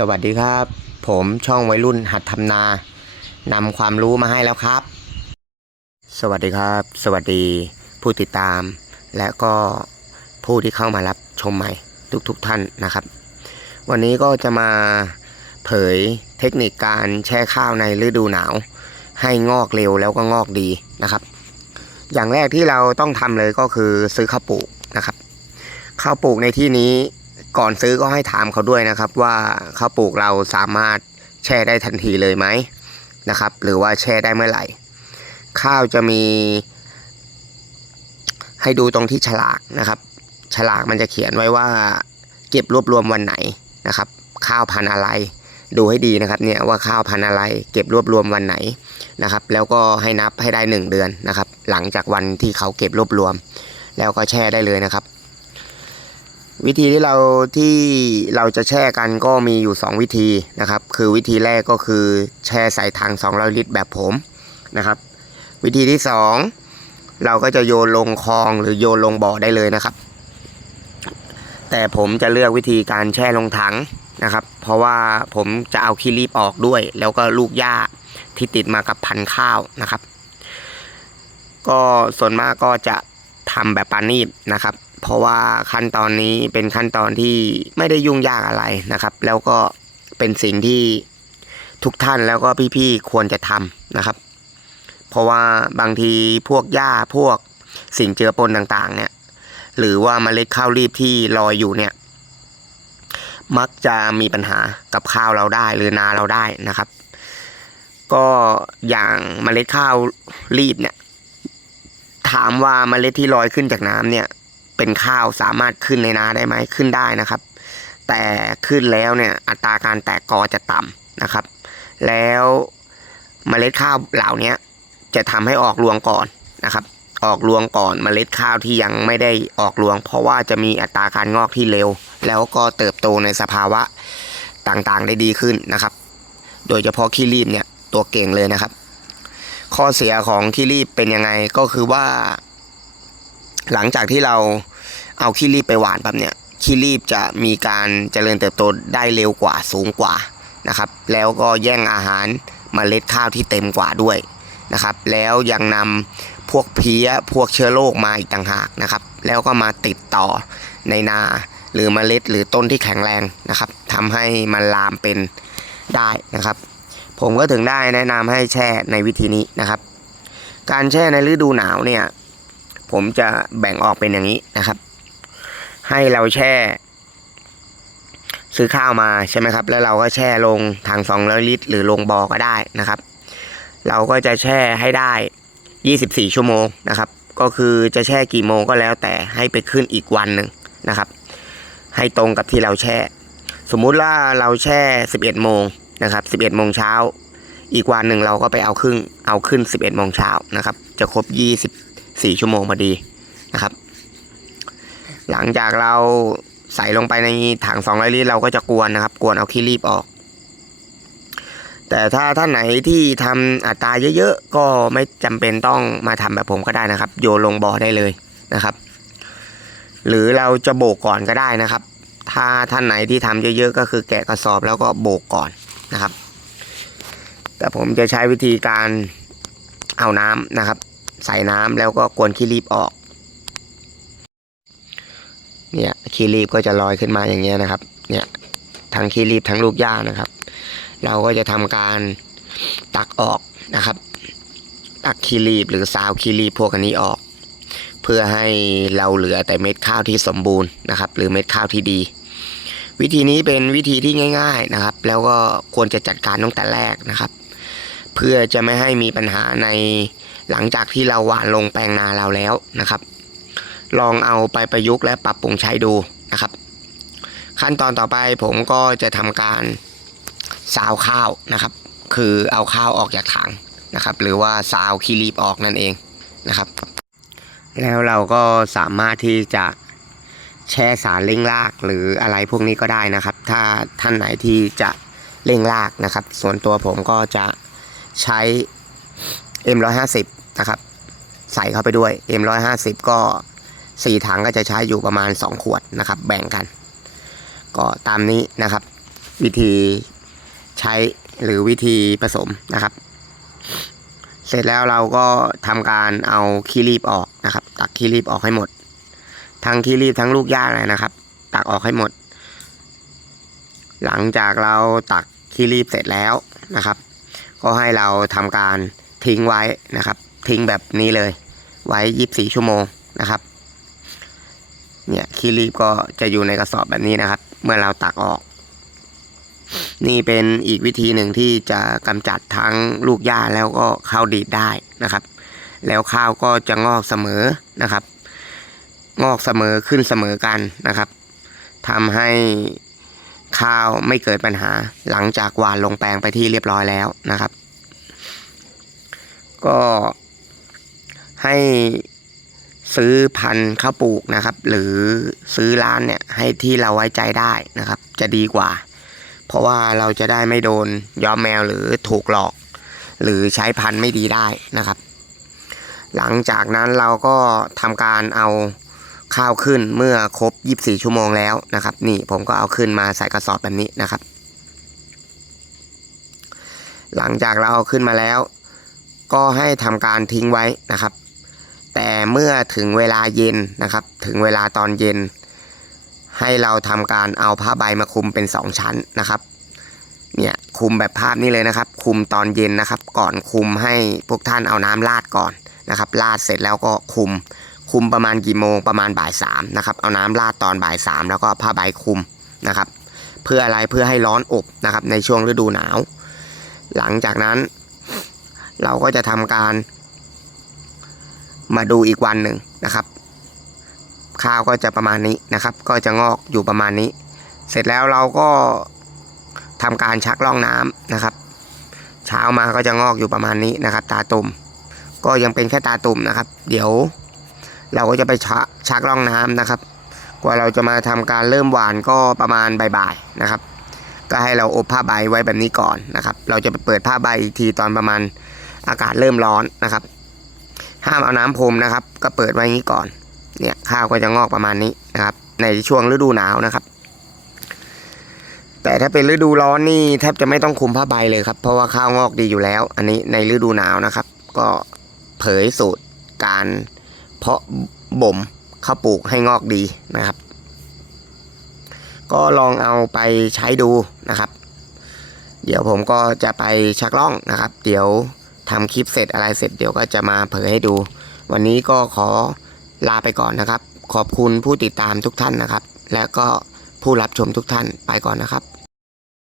สวัสดีครับ ผมช่องวัยรุ่นหัดทำนานำความรู้มาให้แล้วครับ สวัสดีครับ สวัสดีผู้ติดตาม และก็ผู้ที่เข้ามารับชมใหม่ทุกๆทท่านนะครับ วันนี้ก็จะมาเผยเทคนิคการแช่ข้าวในฤดูหนาว ให้งอกเร็วแล้วก็งอกดีนะครับ อย่างแรกที่เราต้องทำเลยก็คือซื้อข้าวปลูกนะครับข้าวปลูกในที่นี้ ก่อนซื้อก็ให้ถามเขาด้วยนะครับ ว่าข้าวปลูกเราสามารถแช่ได้ทันทีเลยไหมนะครับ หรือว่าแช่ได้เมื่อไหร่ ข้าวจะมี ให้ดูตรงที่ฉลากนะครับ ฉลากมันจะเขียนไว้ว่า เก็บรวบรวมวันไหนนะครับ ข้าวพันธุ์อะไร ดูให้ดีนะครับ เนี่ยว่าข้าวพันธุ์อะไร เก็บรวบรวมวันไหนนะครับ แล้วก็ให้นับให้ได้หนึ่งเดือนนะครับ หลังจากวันที่เขาเก็บรวบรวม แล้วก็แช่ได้เลยนะครับ วิธีที่เราที่เราจะแช่กันก็มีอยู่ 2 วิธีนะครับ คือวิธีแรกก็คือแช่ใส่ถัง200 ลิตรแบบผมนะครับ วิธีที่ 2 เราก็จะโยนลงคลองหรือโยนลงบ่อได้เลยนะครับ แต่ผมจะเลือกวิธีการแช่ลงถังนะครับ เพราะว่าผมจะเอาขี้รีบออกด้วย แล้วก็ลูกหญ้าที่ติดมากับพันข้าวนะครับ ก็ส่วนมากก็จะทำแบบปานีบนะครับ เพราะว่าขั้นตอนนี้เป็นขั้นตอนที่ไม่ได้ยุ่งยากอะไรนะครับ แล้วก็เป็นสิ่งที่ทุกท่านแล้วก็พี่ๆควรจะทำนะครับ เพราะว่าบางทีพวกหญ้าพวกสิ่งเจือปนต่างๆ เนี่ย หรือว่าเมล็ดข้าวรีบที่ลอยอยู่เนี่ย มักจะมีปัญหากับข้าวเราได้หรือนาเราได้นะครับ ก็อย่างเมล็ดข้าวรีบเนี่ย ถามว่าเมล็ดที่ลอยขึ้นจากน้ำเนี่ย เป็นข้าวสามารถขึ้นในนาได้ไหมขึ้นได้นะครับ แต่ขึ้นแล้วเนี่ยอัตราการแตกกอจะต่ำนะครับ แล้วเมล็ดข้าวเหล่านี้จะทำให้ออกรวงก่อนนะครับ ออกรวงก่อนเมล็ดข้าวที่ยังไม่ได้ออกรวง เพราะว่าจะมีอัตราการงอกที่เร็ว แล้วก็เติบโตในสภาวะต่างๆได้ดีขึ้นนะครับ โดยเฉพาะขี้รีบเนี่ยตัวเก่งเลยนะครับ ข้อเสียของขี้รีบเป็นยังไงก็คือว่า หลังจากที่เราเอาขี้รีบไปหวานปั๊บเนี่ยขี้รีบจะมีการเจริญเติบโตได้เร็วกว่าสูงกว่านะครับ แล้วก็แย่งอาหารมเมล็ดข้าวที่เต็มกว่าด้วยนะครับ แล้วยังนำพวกเพี้ยพวกเชื้อโรคมาอีกต่างหากนะครับ แล้วก็มาติดต่อในนาหรือมเมล็ดหรือต้นที่แข็งแรงนะครับทำให้มันลามเป็นได้นะครับ ผมก็ถึงได้แนะนำให้แช่ในวิธีนี้นะครับ การแช่ในฤดูหนาวเนี่ย ผมจะแบ่งออกเป็นอย่างนี้นะครับ ให้เราแช่ ซื้อข้าวมาใช่ไหมครับ แล้วเราก็แช่ลงถัง200ลิตร หรือลงบอก็ได้นะครับ เราก็จะแช่ให้ได้24ชั่วโมงนะครับ ก็คือจะแช่กี่โมงก็แล้วแต่ให้ไปขึ้นอีกวันหนึ่งนะครับ ให้ตรงกับที่เราแช่ สมมุติว่าเราแช่11โมงนะครับ11โมงเช้าอีกวันหนึ่งเราก็ไปเอาครึ่งเอาขึ้น 11โมงเช้านะครับ จะครบ 24ชั่วโมงพอดีนะครับ หลังจากเราใส่ลงไปในถัง200ลิตรเราก็จะกวนนะครับ กวนเอาขี้รีบออก แต่ถ้าท่านไหนที่ทำอัตราเยอะๆก็ไม่จำเป็นต้องมาทำแบบผมก็ได้นะครับ โยนลงบ่อได้เลยนะครับ หรือเราจะโบกก่อนก็ได้นะครับ ถ้าท่านไหนที่ทำเยอะๆก็คือแกะกระสอบแล้วก็โบกก่อนนะครับ แต่ผมจะใช้วิธีการเอาน้ำนะครับ ใส่น้ำแล้วก็กวนขี้รีบออก เนี่ยขี้รีบก็จะลอยขึ้นมาอย่างเงี้ยนะครับ เนี่ยทั้งขี้รีบทั้งลูกหญ้านะครับ เราก็จะทำการตักออกนะครับ ตักขี้รีบหรือซาวขี้รีบพวกอันนี้ออก เพื่อให้เราเหลือแต่เม็ดข้าวที่สมบูรณ์นะครับ หรือเม็ดข้าวที่ดี วิธีนี้เป็นวิธีที่ง่าย ๆนะครับ แล้วก็ควรจะจัดการตั้งแต่แรกนะครับ เพื่อจะไม่ให้มีปัญหาใน หลังจากที่เราหว่านลงแปลงนาเราแล้วนะครับ ลองเอาไปประยุกต์และปรับปรุงใช้ดูนะครับ ขั้นตอนต่อไปผมก็จะทำการซาวข้าวนะครับ คือเอาข้าวออกจากถังนะครับ หรือว่าซาวขี้รีบออกนั่นเองนะครับ แล้วเราก็สามารถที่จะแช่สารเร่งรากหรืออะไรพวกนี้ก็ได้นะครับ ถ้าท่านไหนที่จะเร่งรากนะครับ ส่วนตัวผมก็จะใช้ M150 นะครับ ใส่เข้าไปด้วย M150 ก็สี่ถังก็จะใช้อยู่ประมาณ 2 ขวดนะครับ แบ่งกัน ก็ตามนี้นะครับ วิธีใช้หรือวิธีผสมนะครับ เสร็จแล้วเราก็ทำการเอาขี้รีบออกนะครับ ตักขี้รีบออกให้หมด ทั้งขี้รีบทั้งลูกหญ้าเลยนะครับ ตักออกให้หมด หลังจากเราตักขี้รีบเสร็จแล้วนะครับ ก็ให้เราทำการ ทิ้งไว้นะครับ ทิ้งแบบนี้เลย ไว้ยีิบสี่ชั่วโมงนะครับ เนี่ยขี้รีบก็จะอยู่ในกระสอบแบบนี้นะครับ เมื่อเราตักออก นี่เป็นอีกวิธีหนึ่งที่จะกำจัดทั้งลูกหญ้าแล้วก็ข้าวดีดได้นะครับ แล้วข้าวก็จะงอกเสมอนะครับ งอกเสมอขึ้นเสมอกันนะครับทำให้ข้าวไม่เกิดปัญหาหลังจากหว่านลงแปลงไปที่เรียบร้อยแล้วนะครับ ก็ให้ซื้อพันธุ์ข้าวปลูกนะครับ หรือซื้อร้านเนี่ยให้ที่เราไว้ใจได้นะครับ จะดีกว่า เพราะว่าเราจะได้ไม่โดนย้อมแมวหรือถูกหลอก หรือใช้พันธุ์ไม่ดีได้นะครับ หลังจากนั้นเราก็ทำการเอาข้าวขึ้นเมื่อครบ 24 ชั่วโมงแล้วนะครับ นี่ผมก็เอาขึ้นมาใส่กระสอบแบบนี้นะครับ หลังจากเราเอาขึ้นมาแล้ว ก็ให้ทำการทิ้งไว้นะครับ แต่เมื่อถึงเวลาเย็นนะครับ ถึงเวลาตอนเย็น ให้เราทำการเอาผ้าใบมาคุมเป็นสองชั้นนะครับเนี่ยคุมแบบภาพนี้เลยนะครับ คุมตอนเย็นนะครับ ก่อนคุมให้พวกท่านเอาน้ำราดก่อนนะครับราดเสร็จแล้วก็คุม คุมประมาณกี่โมงประมาณบ่ายสามนะครับเอาน้ำราดตอนบ่ายสามแล้วก็ผ้าใบคุมนะครับ เพื่ออะไรเพื่อให้ร้อนอบนะครับในช่วงฤดูหนาว หลังจากนั้น เราก็จะทำการ มาดูอีกวันหนึ่งนะครับ ข้าวก็จะประมาณนี้นะครับ ก็จะงอกอยู่ประมาณนี้ เสร็จแล้วเราก็ทำการชักล่องน้ำนะครับ เช้ามาก็จะงอกอยู่ประมาณนี้นะครับ ตาตุ่มก็ยังเป็นแค่ตาตุ่มนะครับ เดี๋ยว เราก็จะไปชักชักล่องน้ำนะครับ กว่าเราจะมาทำการเริ่มหวานก็ประมาณบ่ายๆนะครับก็ให้เราอบผ้าใบไว้แบบนี้ก่อนนะครับ เราจะไปเปิดผ้าใบอีกทีตอนประมาณ อากาศเริ่มร้อนนะครับ ห้ามเอาน้ำพรมนะครับ ก็เปิดไว้อย่างนี้ก่อน เนี่ยข้าวก็จะงอกประมาณนี้นะครับ ในช่วงฤดูหนาวนะครับ แต่ถ้าเป็นฤดูร้อนนี่แทบจะไม่ต้องคุมผ้าใบเลยครับ เพราะว่าข้าวงอกดีอยู่แล้ว อันนี้ในฤดูหนาวนะครับ ก็เผยสูตรการเพาะบ่มข้าวปลูกให้งอกดีนะครับ ก็ลองเอาไปใช้ดูนะครับ เดี๋ยวผมก็จะไปชักล่องนะครับ เดี๋ยว ทำคลิปเสร็จอะไรเสร็จเดี๋ยวก็จะมาเผยให้ดู วันนี้ก็ขอลาไปก่อนนะครับ ขอบคุณผู้ติดตามทุกท่านนะครับ แล้วก็ผู้รับชมทุกท่านไปก่อนนะครับ